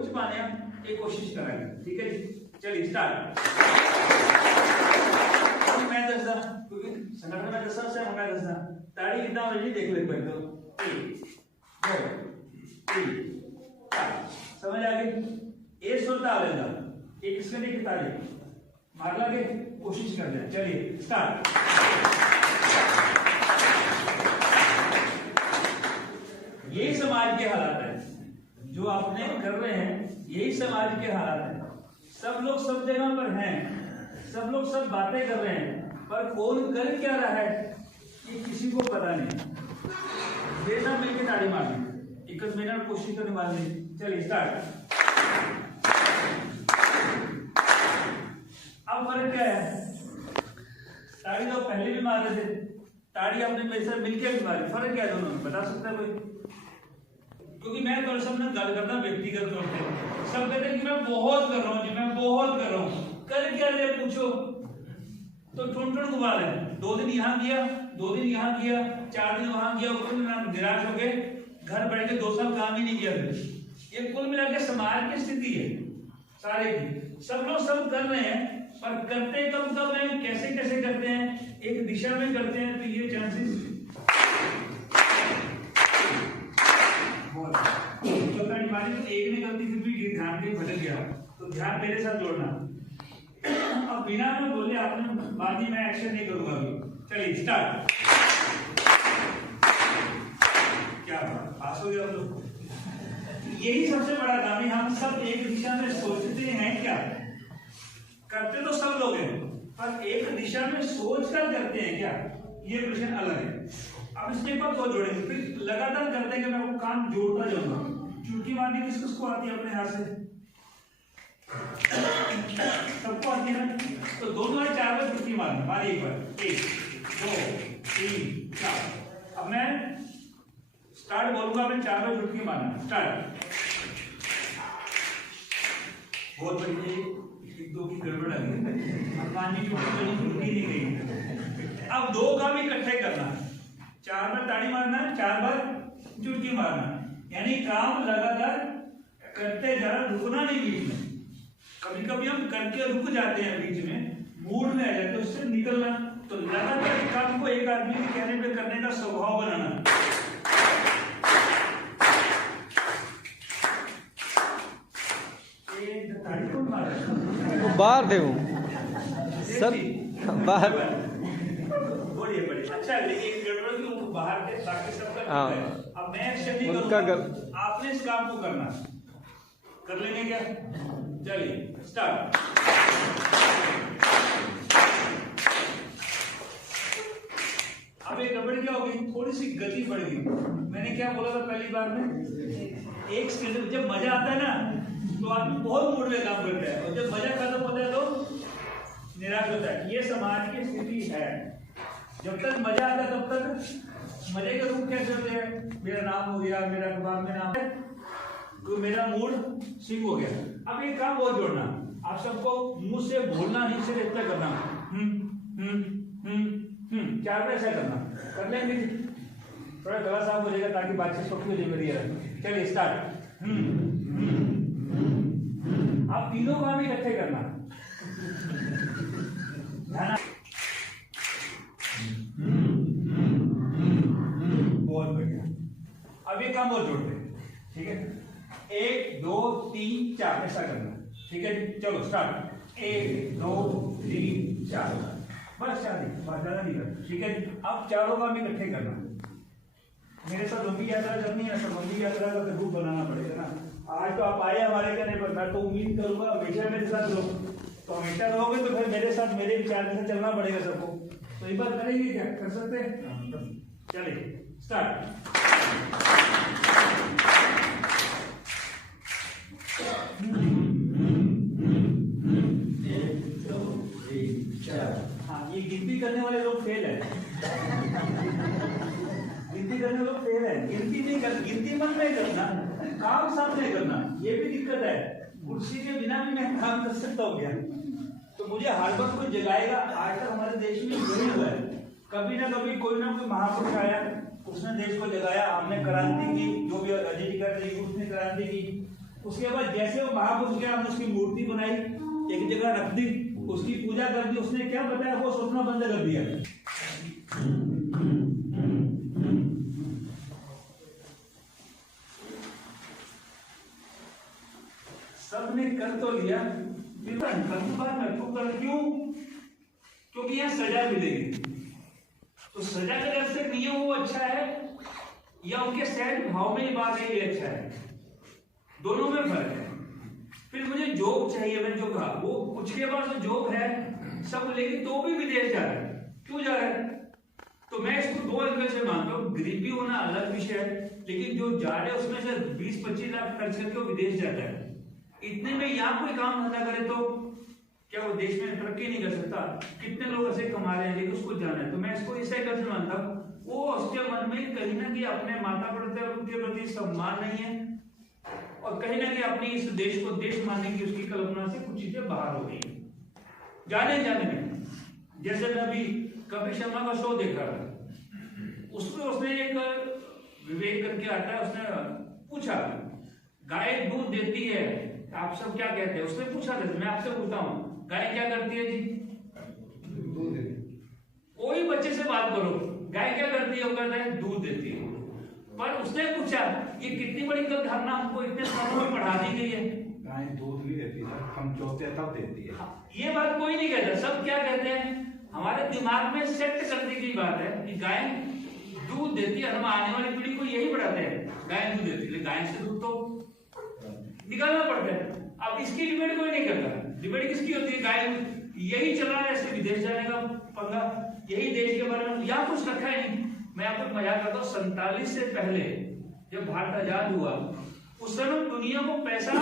सोच पाने ये कोशिश करांगे। ठीक है जी, चलिए स्टार्ट। मैं दसदा क्योंकि संगठन में दसदा से मैं दसदा ताड़ी कितना बजे देख ले पहले तो 1 2 3 4 समझ आ गई। ये सुरता आवेगा एक इसके लिए कितना ताड़ी मार लागे कोशिश कर ले। चलिए स्टार्ट। यही समाज के हालात है जो आपने कर रहे हैं, यही समाज के हालात है। सब लोग सब जगह पर हैं, सब लोग सब बातें कर रहे हैं, पर कौन कर क्या रहा है ये किसी को पता नहीं। ये सब मिलकर ताड़ी मारनी, 21 मिनट कोशिश करने वाले। चलिए स्टार्ट। अब फर्क क्या है, ताड़ी तो पहले भी मार रहे थे, ताड़ी आपने मेरे साथ मिलकर भी मारी, फर्क क्या है दोनों में बता सकता है कोई? क्योंकि मैं तो सब गल करना व्यक्तिगत तौर पे, सब कहते हैं कि मैं बहुत कर रहा हूँ जी, मैं बहुत कर रहा हूँ, कर क्या रहे पूछो तो ठुन घुमा रहे। 2 दिन यहाँ किया, 2 दिन यहाँ किया, 4 दिन वहां किया, कुल निराश हो गए, घर बैठ के 2 साल काम ही नहीं किया। ये कुल मिला के समाज की स्थिति है सारे की। सब लोग सब कर रहे हैं, पर करते कब कब हैं, कैसे कैसे करते हैं, एक दिशा में करते हैं, तो ये चांसेस तो एक ने गलती फिर भी ध्यान के भटक गया, तो ध्यान मेरे साथ जोड़ना। अब बिना में बोले आपने बाद में मैं एक्शन नहीं करूंगा अभी। चलिए स्टार्ट। क्या पास हो गया हम लोग? यही सबसे बड़ा काम है। हम सब एक दिशा में सोचते हैं, क्या करते तो सब लोग हैं, पर एक दिशा में सोच कर करते हैं क्या, ये प्रश्न अलग है। अब इसके ऊपर सोच जोड़ेंगे, फिर लगातार करते हैं कि मैं वो काम जोड़ता जाऊंगा। चुटकी मारनी किस किसको आती है अपने हाथ से? सबको आती है ना? तो दोनों 4 बार चुटकी मारना। मारिए एक बार, 1 2 3 4। अब मैं स्टार्ट बोलूंगा, मैं 4 बार चुटकी मारना। स्टार्ट। बहुत बढ़िया, 1 2 की गड़बड़ आ गई, पानी की बोतल चुटकी नहीं गई। अब 2 काम इकट्ठे करना, 4 बार ताड़ी मारना, 4 बार चुटकी मारना, यानी काम लगातार करते जाना, रुकना नहीं बीच में। कभी कभी हम करके रुक जाते हैं बीच में, मूड में आ जाते हैं, उससे निकलना। तो लगातार एक काम को एक आदमी के कहने पे करने का स्वभाव बनाना। बाहर थे वो सब बाहर। बढ़िया बढ़िया, अच्छा लेकिन बाहर के बाकी सबका। अब मैं एक्शन नहीं करूंगा, आपने इस काम को करना। कर लेंगे क्या? चलिए स्टार्ट। अब एक गड़बड़ क्या होगी, थोड़ी सी गति बढ़ गई। मैंने क्या बोला था पहली बार में, एक सेकंड जब मजा आता है ना तो आदमी बहुत मूड में काम करता है, और जब मजा खत्म होता है तो निराश होता है। ये समाज की स्थिति है। जब तक मजा आता है तब तक मजे के रूप कैसे होते हैं, मेरा नाम हो गया, मेरा अखबार में नाम है, तो मेरा मूड सिंक हो गया। अब एक काम और जोड़ना, आप सबको मुंह से बोलना नहीं, सिर्फ इतना करना, 4 बार ऐसा करना। कर लेंगे, थोड़ा गला साफ हो जाएगा ताकि बातचीत सोखी हो जाए मेरी। चलिए स्टार्ट। आप तीनों काम इकट्ठे करना। बहुत बढ़िया। अब ये काम और जोड़ते हैं, ठीक है? 1 2 3 4 ऐसा करना, ठीक है? चलो स्टार्ट। 1 2 3 4 बस, ज्यादा नहीं करना, ठीक है? अब चारों काम इकट्ठे करना। मेरे साथ लंबी यात्रा करनी है, सब लंबी यात्रा का ग्रुप बनाना पड़ेगा ना। आज तो आप आए हमारे कहने पर, मैं तो उम्मीद करूंगा हमेशा मेरे साथ रहो, तो हमेशा रहोगे तो फिर मेरे साथ मेरे विचार के साथ चलना पड़ेगा सबको। तो एक बार करेंगे क्या, कर सकते हैं? चलिए स्टार्ट। हाँ, ये गिनती करने वाले लोग फेल है। गिनती करने लोग फेल है। गिनती मन में करना, काम सामने करना, ये भी दिक्कत है। कुर्सी के बिना भी मैं काम कर सकता हूँ क्या? तो मुझे हर वक्त कोई जगाएगा। आज तक हमारे देश में यही हुआ है, कभी ना कभी कोई ना कोई महापुरुष आया, उसने देश को जगाया, हमने क्रांति की, जो भी अजय जी कर रही उसने क्रांति की। उसके बाद जैसे वो महापुरुष गया, हमने उसकी मूर्ति बनाई, एक जगह रख दी, उसकी पूजा कर दी। उसने क्या बताया, वो सोचना बंद कर दिया। सबने कर तो लिया, फिर क्यों? क्योंकि यहाँ सजा मिलेगी। तो सजा का जब से नियम वो अच्छा है या उनके सहज भाव में बात है ये अच्छा है, दोनों में फर्क है। फिर मुझे जॉब चाहिए, मैंने जो कहा वो कुछ के पास जॉब है सब, लेकिन तो भी विदेश जा रहा है। क्यों जा रहा है? तो मैं इसको दो एंगल से मानता हूँ। गरीबी होना अलग विषय है, लेकिन जो जा रहे हैं उसमें से 20-25 लाख खर्च करके वो विदेश जाता है। इतने में यहाँ कोई काम धंधा करे तो क्या वो देश में तरक्की नहीं कर सकता? कितने लोग ऐसे कमा रहे हैं लेकिन उसको जाना है। तो मैं इसको इस एंगल से मानता हूँ, वो उसके मन में कहीं ना कहीं अपने माता पिता के प्रति सम्मान नहीं है, और कहीं ना कहीं अपनी इस देश को देश मानने की उसकी कल्पना से कुछ चीजें बाहर हो गई जाने में। जैसे मैं अभी कपिल शर्मा का शो देख रहा था, उसमें उसने एक विवेक करके आता है, उसने पूछा गाय दूध देती है, आप सब क्या कहते हैं? उसने पूछा था, मैं आपसे पूछता हूँ गाय क्या करती है जी? कोई बच्चे से बात करो, गाय क्या करती है? वो कहता है दूध देती है। पर उसने पूछा, ये कितनी बड़ी गलत धारणा हमको इतने सालों में पढ़ा दी गई है। गाय दूध भी देती है, हम चौथे तब देती है। ये बात कोई नहीं कहता, सब क्या कहते हैं? हमारे दिमाग में सेट करने की बात है कि गाय दूध देती है, हम आने वाली पीढ़ी को यही बढ़ाते हैं गाय दूध देती है। गाय से दूध तो निकालना पड़ता है। अब इसकी डिबेट कोई नहीं करता। डिबेट किसकी होती है? गाय यही चल रहा है, ऐसे विदेश जाने का पंगा, यही देश के बारे में यहाँ कुछ रखा है नहीं। मैं आपको मजाक करता हूँ, 47 से पहले जब भारत आजाद हुआ उस समय दुनिया को पैसा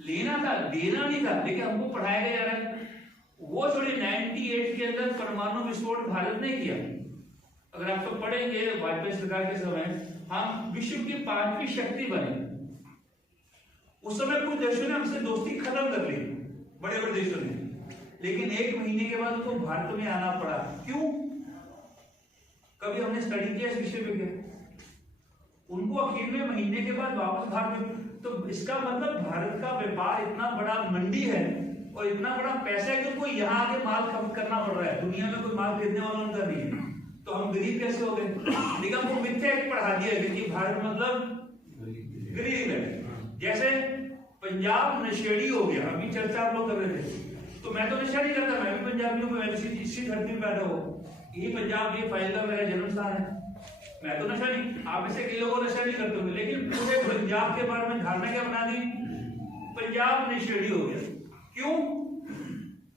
लेना था, देना नहीं था, लेकिन हमको पढ़ाया गया जा रहा है। वो छोड़िए 98 के अंदर परमाणु विस्फोट भारत ने किया। अगर आप सब पढ़ेंगे वाजपेयी सरकार के समय हम विश्व की 5वीं शक्ति बने। उस समय कुछ देशों ने हमसे दोस्ती खत्म कर ली, बड़े बड़े देशों ने, लेकिन 1 महीने के बाद उनको भारत में आना पड़ा। क्यों? कभी हमने स्टडी किया इस विषय पे? क्या उनको आखिर में महीने के बाद वापस भारत में? तो इसका मतलब भारत का व्यापार इतना बड़ा मंडी है और इतना बड़ा पैसा है कि उनको यहाँ आके माल खपत करना पड़ रहा है। दुनिया में कोई माल खरीदने वाला उनका नहीं है, तो हम गरीब कैसे हो गए? लेकिन हमको मिथ्या एक पढ़ा दिया कि भारत मतलब गरीब है। जैसे पंजाब नशेड़ी हो गया, अभी चर्चा आप लोग कर रहे थे, तो मैं तो नशा नहीं करता, मैं भी पंजाबी हूँ, मैं इसी धरती में पैदा हो, यही पंजाब, ये फाइल का मेरा जन्म स्थान है। मैं तो नशा नहीं, आप ऐसे कई लोगों नशा नहीं करते होंगे, लेकिन पूरे पंजाब के बारे में धारणा क्या बना दी? पंजाब नशेड़ी हो गया। क्यों?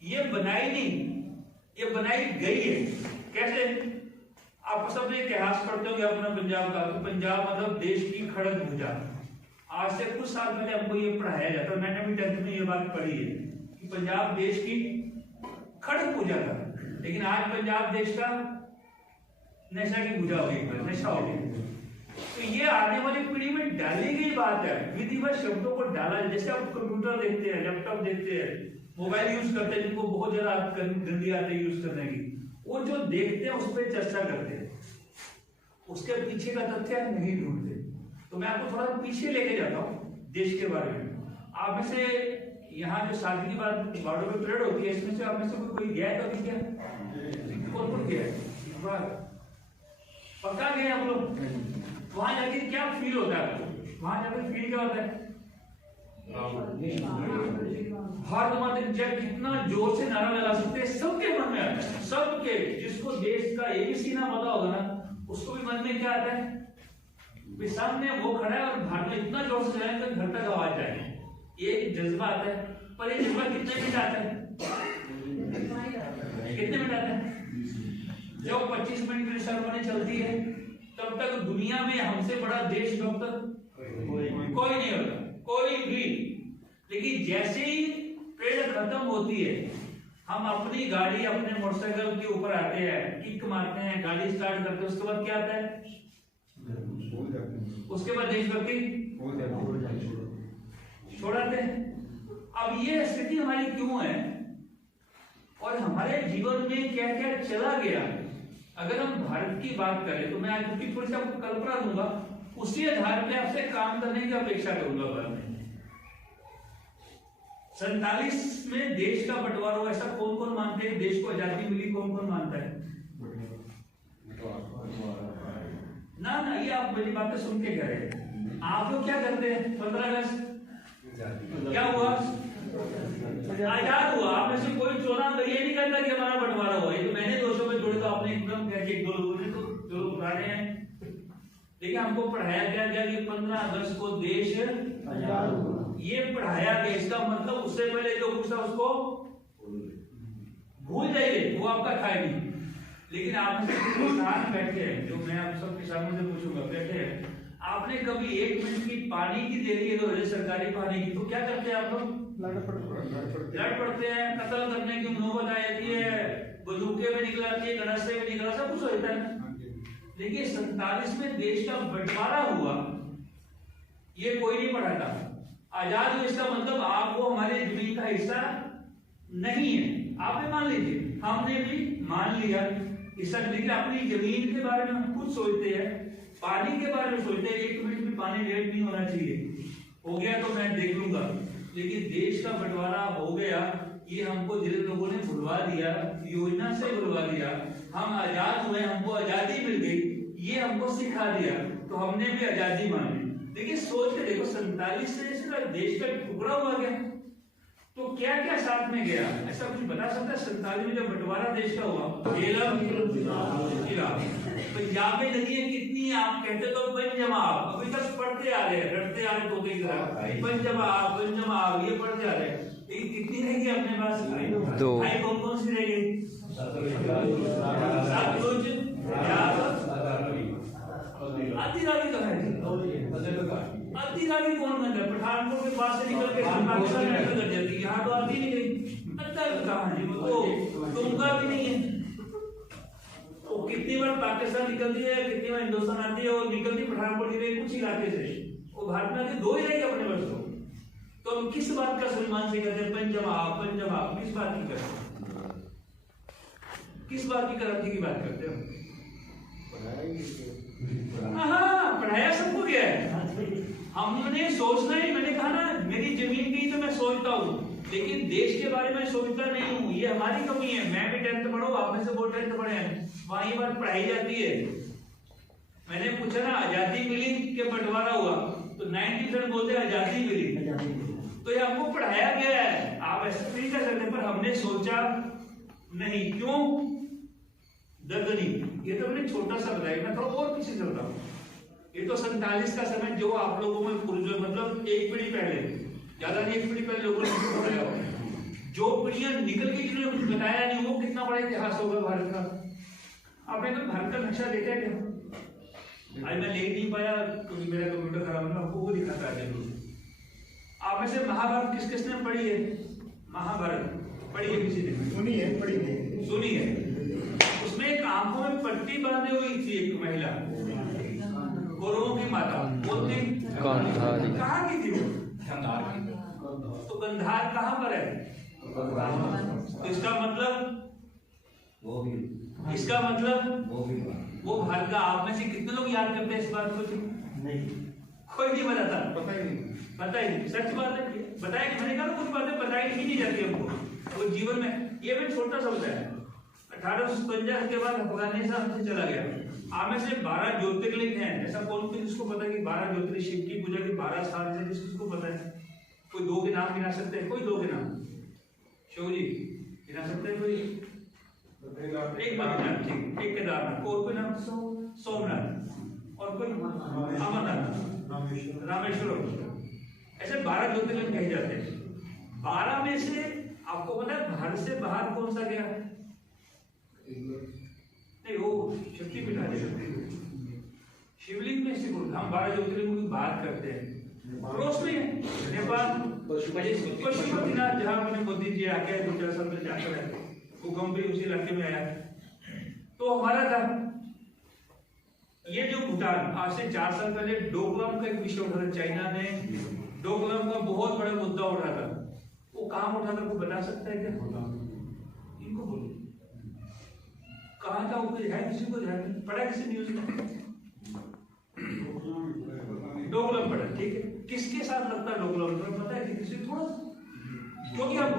ये बनाई नहीं, ये बनाई गई है। कैसे? आप सबने इतिहास पढ़ते होंगे अपना पंजाब का, तो पंजाब मतलब देश की खड़क भुजा। आज से कुछ साल पहले हमको ये पढ़ाया जाता, मैंने भी 10th में ये बात पढ़ी है कि पंजाब देश की खड़क भुजा था, लेकिन आज पंजाब देश का नशा की भुजा हो गई, नशा हो गया। तो ये आने वाली पीढ़ी में डाली गई बात है, विधिवत शब्दों को डाला। जैसे आप कंप्यूटर देखते हैं, लैपटॉप देखते हैं, मोबाइल यूज करते हैं, जिनको बहुत ज्यादा गंदी आदत है यूज करने की, वो जो देखते हैं उस पर चर्चा करते हैं, उसके पीछे का तथ्य नहीं ढूंढते। तो मैं आपको थोड़ा पीछे लेके जाता हूँ देश के बारे में। आप में से यहाँ जो शादी की बात बाड़ों में परेड होती है, इसमें से आप में से कोई गया है कभी? क्या कौन गया है? पक्का गए आप लोग? वहां जाके क्या फील होता है आपको? वहां जाकर फील क्या होता है? भारत माता की जय कितना जोर से नारा लगा सकते हैं, सबके मन में आता है, सबके। जिसको देश का ABC ना पता होगा ना, उसको भी मन में क्या आता है? सामने वो खड़ा है और भारत में इतना जोर से चलाए तो घर तक आवाज जाए, ये जज्बा आता है। पर ये जज्बा कितने मिनट आता है? कितने मिनट आता है? जब 25 मिनट की सेरेमनी चलती है तब तक दुनिया में हमसे बड़ा देशभक्त कोई नहीं होता, कोई भी। लेकिन जैसे ही परेड खत्म होती है, हम अपनी गाड़ी अपने मोटरसाइकिल के ऊपर आते हैं, किक मारते हैं, गाड़ी स्टार्ट करते हैं, उसके बाद क्या आता है? उसके बाद देशभक्ति छोड़ाते हैं। अब ये स्थिति हमारी क्यों है और हमारे जीवन में क्या क्या चला गया? अगर हम भारत की बात करें तो मैं आज उसकी थोड़ी सी आपको कल्पना दूंगा, उसी आधार पे आपसे काम करने की अपेक्षा करूंगा बाद में। 47 में देश का बंटवारा हुआ, ऐसा कौन कौन मानते हैं? देश को आजादी मिली, कौन कौन मानता है? ना ये आप मेरी बातें सुन के कह रहे हैं। आप लोग क्या करते हैं? 15 अगस्त क्या हुआ? आजाद हुआ। आप में से कोई चुनाव ये नहीं करता कि हमारा बंटवारा हुआ। ये तो मैंने दोषों में जोड़े, तो आपने एकदम कह के 2 लोगों ने, तो जो लोग पुराने हैं, लेकिन हमको पढ़ाया गया कि 15 अगस्त को देश आजाद हुआ। ये पढ़ाया गया। इसका मतलब उससे पहले जो कुछ था उसको भूल जाइए, वो आपका था नहीं। लेकिन आप किसान बैठे हैं, जो मैं आप सब किसानों से पूछूंगा, बैठे हैं, आपने कभी 1 मिनट की पानी की देरी है तो सरकारी पानी की, तो क्या करते हैं आप लोग? लड़ पड़ते हैं, कत्ल करने की नौबत आ जाती है, बंदूकें में निकलाती है, गणस्ते में निकला, सब कुछ होता है। देखिए 47 में देश का बंटवारा हुआ, ये कोई नहीं पढ़ा था। आजाद हुए इसका मतलब आपको हमारे जमीन का हिस्सा नहीं है, आपने मान लीजिए, हमने भी मान लिया हिस्सा। लेकिन अपनी जमीन के बारे में हम खुद सोचते हैं, पानी के बारे में सोचते हैं, 1 मिनट में पानी लेट नहीं होना चाहिए, हो गया तो मैं देख लूंगा। लेकिन देश का बंटवारा हो गया, ये हमको जिन लोगों ने भुलवा दिया, योजना से भुलवा दिया। हम आजाद हुए, हमको आजादी मिल गई, ये हमको सिखा दिया, तो हमने भी आजादी मान ली। देखिए सोच के देखो, 47 से सिर्फ देश का टुकड़ा हुआ गया, तो क्या क्या साथ में गया? ऐसा कुछ बता सकता है? 47 में जब बंटवारा देश का हुआ, पंजाब में नदियां कितनी, आप कहते तो पंजमाब, अभी तक पढ़ते आ रहे हैं, रटते आ रहे तोते की तरह, पंजमाब ये पढ़ते आ रहे हैं। लेकिन कितनी रहेगी अपने पास? 2। कौन कौन सी रहेगी? सतलुज, आधी रावी कहाँ है? आधी रावी कौन बन है? पठानकोट के पास से निकल के पाकिस्तान में एंटर कर जाती है, यहाँ तो आधी नहीं गई। अद्धा कहाँ है? वो तुमका भी नहीं है। तो कितनी बार पाकिस्तान निकलती है, कितनी बार हिंदुस्तान आती है, और निकलती पठानकोट के कुछ इलाके से, वो भारत में आके 2 ही रहेगी अपने वर्ष को। तो हम किस बात का सम्मान से करते हैं? पंजमाब, किस बात की करते हैं? किस बात की क्रांति की बात करते हैं? हाँ, पढ़ाया सबको गया है, हमने सोचना ही। मैंने कहा ना, मेरी जमीन की तो मैं सोचता हूँ, लेकिन देश के बारे में सोचता नहीं हूँ, ये हमारी कमी है। मैं भी 10th पढ़ा, आप में से बहुत 10th पढ़े हैं, वहां ये बात पढ़ाई जाती है। मैंने पूछा ना, आजादी मिली के बंटवारा हुआ, तो 90% बोलते हैं आजादी मिली। तो ये हमको पढ़ाया गया है, आप ऐसा नहीं कर सकते, पर हमने सोचा नहीं। क्यों? दर्द नहीं। ये तो मैंने छोटा सा बताया, मैं थोड़ा और पीछे चलता हूँ। ये तो 47 का समय जो आप लोगों में पुरजोर, मतलब 1 पीढ़ी पहले, ज्यादा नहीं 1 पीढ़ी पहले लोगों ने बताया होगा, जो पीढ़ियां निकल गई जिन्होंने कुछ बताया नहीं, वो कितना बड़ा इतिहास होगा भारत का। आपने तो भारत का नक्शा देखा क्या? आज मैं ले नहीं पाया क्योंकि मेरा कंप्यूटर खराब है, आपको वो दिखाता है जरूर। आप में से महाभारत किस किसने पढ़ी है? महाभारत पढ़ी है किसी ने? सुनी है, पढ़ी है, सुनी है। उसमें एक आंखों में पट्टी बांधी हुई थी एक महिला, कौरवों की माता, बोलती कहाँ की थी वो? तो गंधार कहाँ पर है? तो इसका मतलब वो भारत का। आप में से कितने लोग याद करते हैं इस बात को? नहीं, कोई नहीं बताता, पता ही नहीं। सच बात है, बताया कि मैंने कहा कुछ बातें बताई ही नहीं जाती हमको वो जीवन में। ये मैं छोटा सा बताया, 1857 के बाद अफगानिस्तान से चला गया। आप में से 12 ज्योतिर्लिंग हैं, ऐसा कौन कोई जिसको पता है कि 12 ज्योतिर्लिंग, शिव की पूजा की 12 स्थान है, जिसको पता है? कोई 2 के नाम गिना सकते हैं? कोई 2 के नाम? शिव जी गिना सकते हैं कोई? एक बद्रीनाथ, ठीक, एक केदारनाथ, और कोई नाम? सोमनाथ, और कोई? अमरनाथ, रामेश्वरम। ऐसे 12 ज्योतिर्लिंग कहे जाते हैं। 12 में से आपको पता है भारत से बाहर कौन सा गया? नहीं, वो शक्तिपीठ आ जाएगा। शिवलिंग में से हम 12 ज्योतिर्लिंग की बात करते हैं, पड़ोस में है नेपाल, पशुपतिनाथ, जहाँ मैंने मोदी जी आके 2-4 साल में जाकर आए, भूकंप भी उसी इलाके में आया, तो हमारा था। ये जो भूटान, आज से 4 साल पहले डोकलाम का एक विषय उठा था, चाइना ने डोकलाम का बहुत बड़ा मुद्दा उठा था। वो कहाँ उठा था, कोई बता सकता है क्या? इनको बोलो कहाँ था वो, है किसी को ध्यान नहीं पड़ा? किसी न्यूज में डोकलाम पड़ा, ठीक है। किसके साथ लगता है डोकलाम, तो पता है कि किसी थोड़ा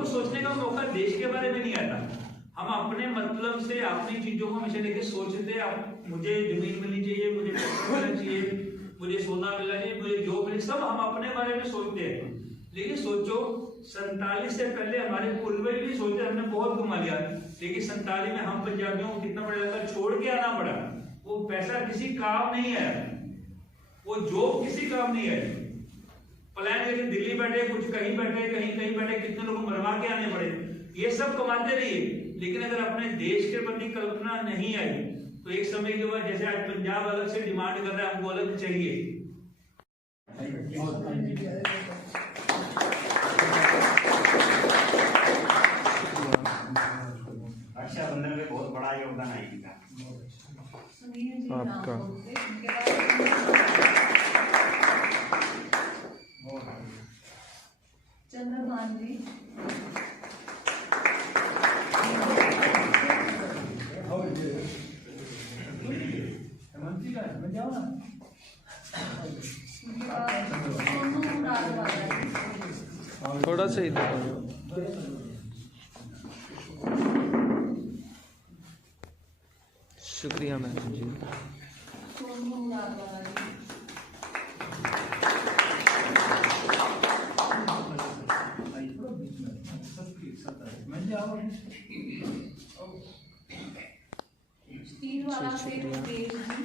को सोचने का मौका देश के बारे में नहीं आता। हम अपने मतलब से अपनी चीजों को हमेशा लेके सोचते हैं, मुझे जमीन मिलनी चाहिए, मुझे पेट्रोल मिलना चाहिए, मुझे सोना मिलना चाहिए, मुझे जॉब मिलनी, सब हम अपने बारे में सोचते हैं। लेकिन सोचो 47 से पहले हमारे पूर्वज भी सोचते, हमने बहुत कमा लिया, लेकिन 47 में हम पंजाबियों को कितना बड़ा इलाका छोड़ के आना पड़ा। वो पैसा किसी काम नहीं है, वो जॉब किसी काम नहीं है। प्लान करके दिल्ली बैठे, कुछ कहीं बैठे, कहीं कहीं बैठे, कितने लोगों को मरवा के आने पड़े। ये सब कमाते रहिए, लेकिन अगर अपने देश के प्रति कल्पना नहीं आई तो एक समय के बाद, जैसे आज पंजाब अलग से डिमांड कर रहा है, हमको अलग चाहिए। रक्षाबंधन में बहुत बड़ा योगदान है इनका। आपका चंद्रभान जी, थोड़ा सा इधर शुक्रिया मैडम जी। सोनू मुरादवाला जी, स्टील वाला से रुपेश जी,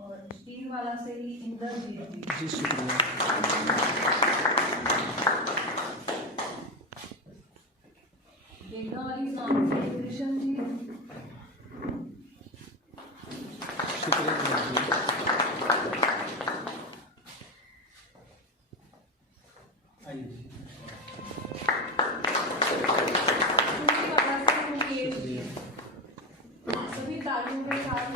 और स्टील वाला से ही इंद्रजीत जी। जी शुक्रिया। देखने वाली नाम से कृष्ण जी, शुक्रिया मैडम जी। स्टील वाला से मुकेश जी। सभी तालियों के साथ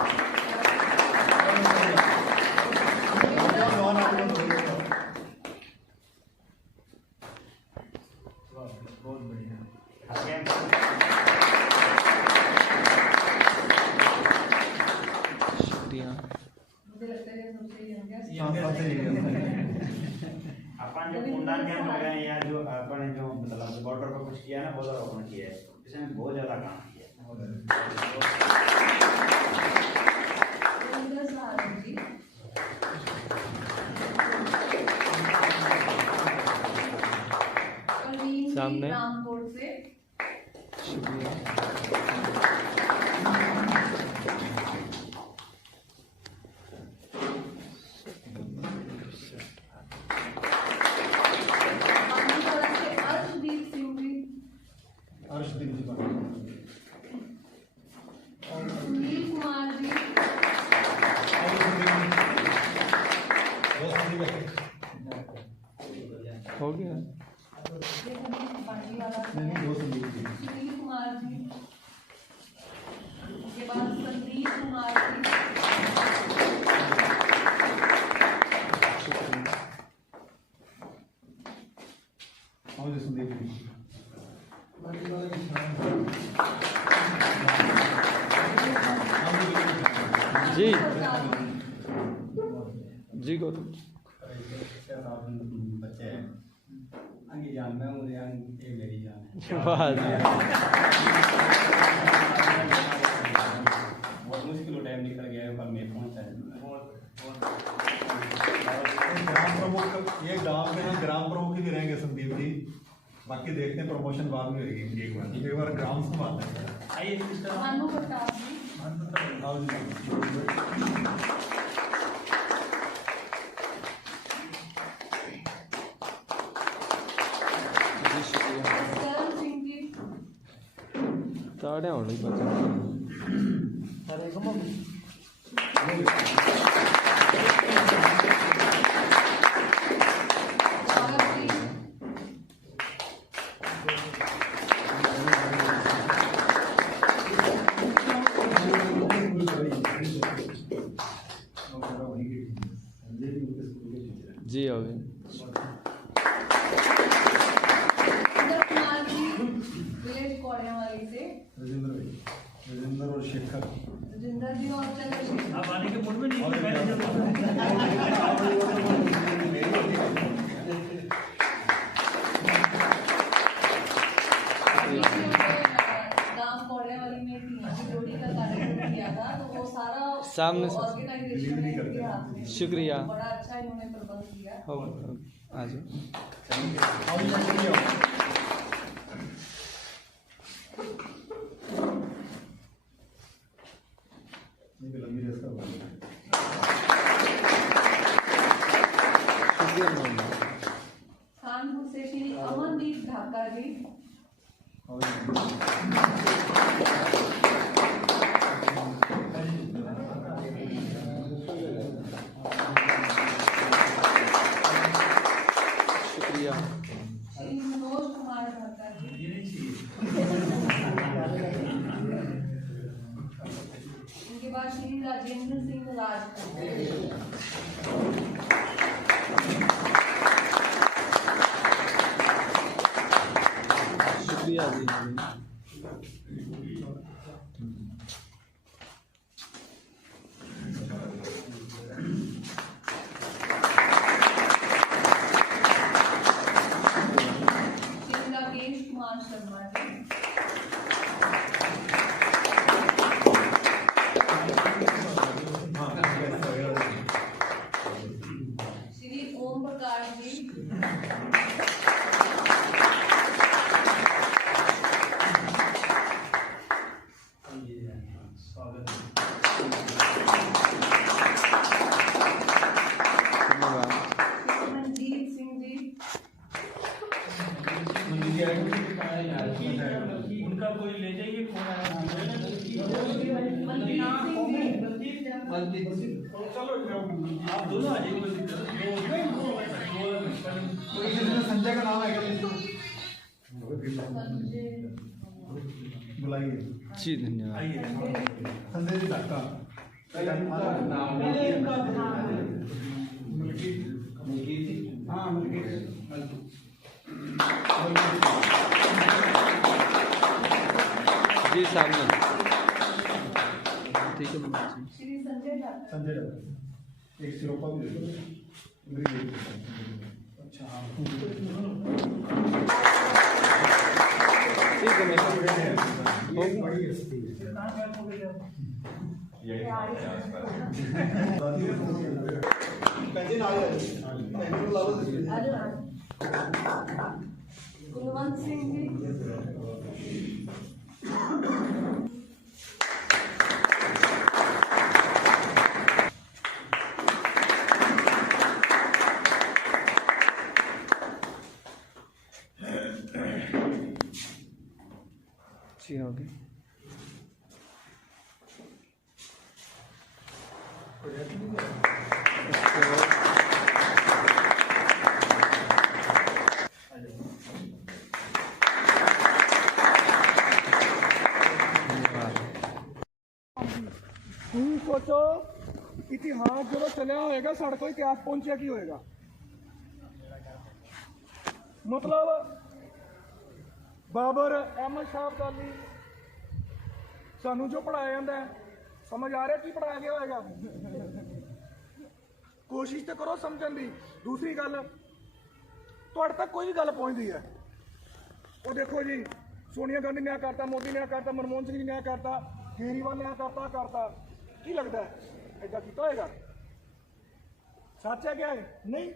शुक्रिया। मुझे लगता है सबसे यंगेस्ट अपन जो कुंडन कैंप हो गए या जो अपन जो मतलब बॉर्डर पर कुछ किया ना, बॉर्डर ओपन किया है, इसमें बहुत ज्यादा काम किया है। रविंद्र सारंग जी, परवीन जी सामने। रामकोट से, शुक्रिया। बांदीपुरा से अर्शदीप सिंह जी, सुनील कुमार जी, हो गया। बांदीवाला से सुनील कुमार जी, उसके बाद संदीप कुमार जी, शुक्रिया। जी जी गौतम बच्चे हैं आगे जान में और ये मेरी जान है। वाह जी। बहुत मुश्किल टाइम निकल गया है, पर मैं पहुंचा है। ग्राम प्रमुख, ये गांव में हम ग्राम प्रमुख ही रहेंगे संदीप जी, बाकी देखते हैं प्रमोशन बाद में होगी। एक बार ग्राम संभालना है। आइए सिस्टर। भानु प्रताप जी, आओ जी। जी शुक्रिया। करण सिंह जी, ताड़े होने ही बचा। सौरभ जी, जी हो गए। इंद्र कुमार जी, विलेज कोड़ियावाली से, राजेंद्र और शेखर। राजेंद्र जी और और चंद्रशेखर। आप आने के मूड में नहीं हो, मैंने जब गांव कोड़ेवाली में जोड़ी का कार्यक्रम किया था, तो वो सारा सामने से। ऑर्गेनाइजेशन ने इनके हाथ में, शुक्रिया। बड़ा अच्छा इन्होंने प्रबंध किया। हो आ जाओ। ये भी लंबी रेस का हुआ है। शुक्रिया मैम। कानपुर से श्री अमनदीप ढाका जी। शुक्रिया। श्री मनोज कुमार ढाका जी। ये नहीं चाहिए। उनके बाद श्री राजेंद्र सिंह राजपूत। शुक्रिया जी। श्री राकेश कुमार शर्मा जी। श्री ओम प्रकाश जी। धन्यवाद। श्री मनजीत सिंह जी। उनका कोई ले जाइए, फोन आया। मनजीत सिंह जी। आप दोनों आ जाइए, कोई दिक्कत नहीं। संजय का नाम है क्या? संजय। बुलाइए जी धन्यवाद। आइए। संजय जी ढाका। जी सामने। ठीक है मैम। श्री संजय ढाका। संजय ढाका। एक सिरोपा भी दे दो। अच्छा हाँ। ठीक है मैम। कुलवंत सिंह जी। जी हो गई। ਤੁਸੀਂ ਸੋਚੋ ਇਤਿਹਾਸ ਜਦੋਂ ਚੱਲਿਆ ਹੋਏਗਾ ਸਾਡੇ ਕੋਲ ਇਤਿਹਾਸ ਪਹੁੰਚਿਆ ਕੀ ਹੋਏਗਾ ਮਤਲਬ ਬਾਬਰ ਅਹਿਮਦ ਸ਼ਾਹ ਅਬਦਾਲੀ ਸਾਨੂੰ ਜੋ ਪੜਾਇਆ ਜਾਂਦਾ ਹੈ ਸਮਝ ਆ ਰਿਹਾ ਕੀ ਪੜਾਇਆ ਗਿਆ ਹੋਏਗਾ ਕੋਸ਼ਿਸ਼ ਤਾਂ ਕਰੋ ਸਮਝਣ ਦੀ ਦੂਸਰੀ ਗੱਲ ਤੁਹਾਡੇ ਤੱਕ ਕੋਈ ਵੀ ਗੱਲ ਪਹੁੰਚਦੀ ਹੈ ਉਹ ਦੇਖੋ ਜੀ सोनिया गांधी ने करता मोदी ने करता मनमोहन सिंह ने करता केजरीवाल ने करता की लगता है ऐसा किया होएगा सच है क्या है नहीं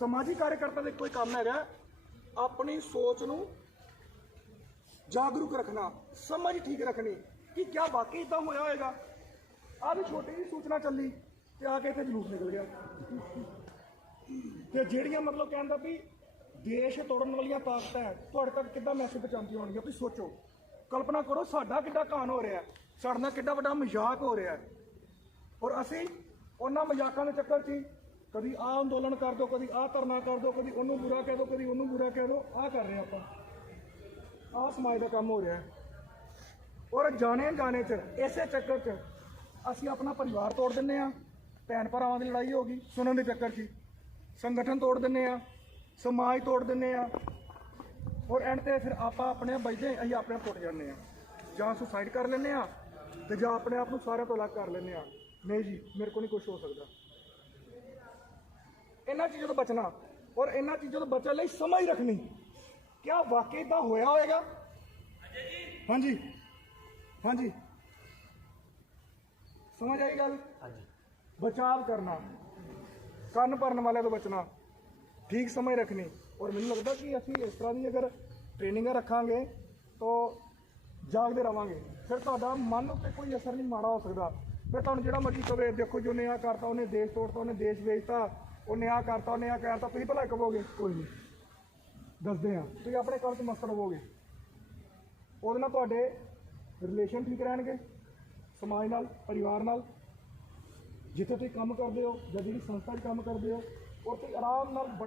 समाजिक कार्यकर्ता का कोई काम है अपनी सोच नूं जागरूक रखना समझ ठीक रखनी कि क्या वाकई इदा होया होएगा आ भी छोटी जी सूचना चली ते आके इत्थे जलूस निकल गया ते जेड़ियां मतलब कहंदा भी देश तोड़न वाली ताकत है तुहाडे तक किद्दां मैसेज पहुंचाउंदी होणगीਆਂ तुसीं सोचो कल्पना करो साडा किड्डा कान हो रहा है साडे नाल किड्डा वड्डा मजाक हो रहा है और असीं उन्हां मजाकां दे चक्कर 'च कभी आ अंदोलन कर दो कभी आ धरना कर दो कभी उन्होंने बुरा कह दो कभी उन्होंने बुरा कह दो आ कर रहे आपां आ समाज का काम हो रहा है और जाने जाने च इसे चक्कर च असीं अपना परिवार तोड़ दिंदे आ भैन भरावां दी लड़ाई हो गई सुनन दे चक्कर च संगठन तोड़ दिंदे आ समाज तोड़ दिंदे आ और एंड ते फिर आप अपने बजदे असीं अपने टुट जाने जां सुसाइड कर लैंदे आ ਤੇ ਜਾਂ ਆਪਣੇ ਆਪ ਨੂੰ ਸਾਰਿਆਂ ਤੋਂ ਅਲੱਗ ਕਰ ਲੈਂਦੇ ਆ, ਨਹੀਂ ਜੀ ਮੇਰੇ ਕੋਲ ਨਹੀਂ ਕੁਝ ਹੋ ਸਕਦਾ। ਇਹਨਾਂ ਚੀਜ਼ਾਂ ਤੋਂ ਬਚਣਾ ਔਰ ਇਹਨਾਂ ਚੀਜ਼ਾਂ ਤੋਂ ਬਚਣ ਲਈ ਸਮਝ ਰੱਖਣੀ, ਕਿਆ ਵਾਕਈ ਤਾਂ ਹੋਇਆ ਹੋਏਗਾ? ਹਾਂਜੀ ਹਾਂਜੀ, ਸਮਝ ਆਈ ਗੱਲ? ਬਚਾਅ ਕਰਨਾ, ਕੰਨ ਭਰਨ ਵਾਲਿਆਂ ਤੋਂ ਬਚਣਾ, ਠੀਕ ਸਮਝ ਰੱਖਣੀ। ਔਰ ਮੈਨੂੰ ਲੱਗਦਾ ਕਿ ਅਸੀਂ ਇਸ ਤਰ੍ਹਾਂ ਦੀ ਅਗਰ ਟ੍ਰੇਨਿੰਗਾਂ ਰੱਖਾਂਗੇ ਤਾਂ ਜਾਗਦੇ ਰਵਾਂਗੇ, ਫਿਰ ਤੁਹਾਡਾ ਮਨ ਉੱਤੇ ਕੋਈ ਅਸਰ ਨਹੀਂ ਮਾੜਾ ਹੋ ਸਕਦਾ। ਫਿਰ ਤੁਹਾਨੂੰ ਜਿਹੜਾ ਮਰਜ਼ੀ ਕਵੇ, ਦੇਖੋ ਜੋ ਨੇ ਆਹ ਕਰਤਾ, ਉਹਨੇ ਦੇਸ਼ ਤੋੜਤਾ, ਉਹਨੇ ਦੇਸ਼ ਵੇਚਤਾ, ਉਹਨੇ ਆਹ ਕਰਤਾ, ਉਹਨੇ ਆਹ ਕਹਿਤਾ, ਤੁਸੀਂ ਭਲਾ ਕਹੋਗੇ ਕੋਈ ਨਹੀਂ, ਦੱਸਦੇ ਹਾਂ, ਤੁਸੀਂ ਆਪਣੇ ਕੰਮ 'ਚ ਮਸਤ ਰਹੋਗੇ। ਉਹਦੇ ਨਾਲ ਤੁਹਾਡੇ ਰਿਲੇਸ਼ਨ ਠੀਕ ਰਹਿਣਗੇ, ਸਮਾਜ ਨਾਲ, ਪਰਿਵਾਰ ਨਾਲ, ਜਿੱਥੇ ਤੁਸੀਂ ਕੰਮ ਕਰਦੇ ਹੋ ਜਾਂ ਜਿਹੜੀ ਸੰਸਥਾ 'ਚ ਕੰਮ ਕਰਦੇ ਹੋ, ਉੱਥੇ ਆਰਾਮ ਨਾਲ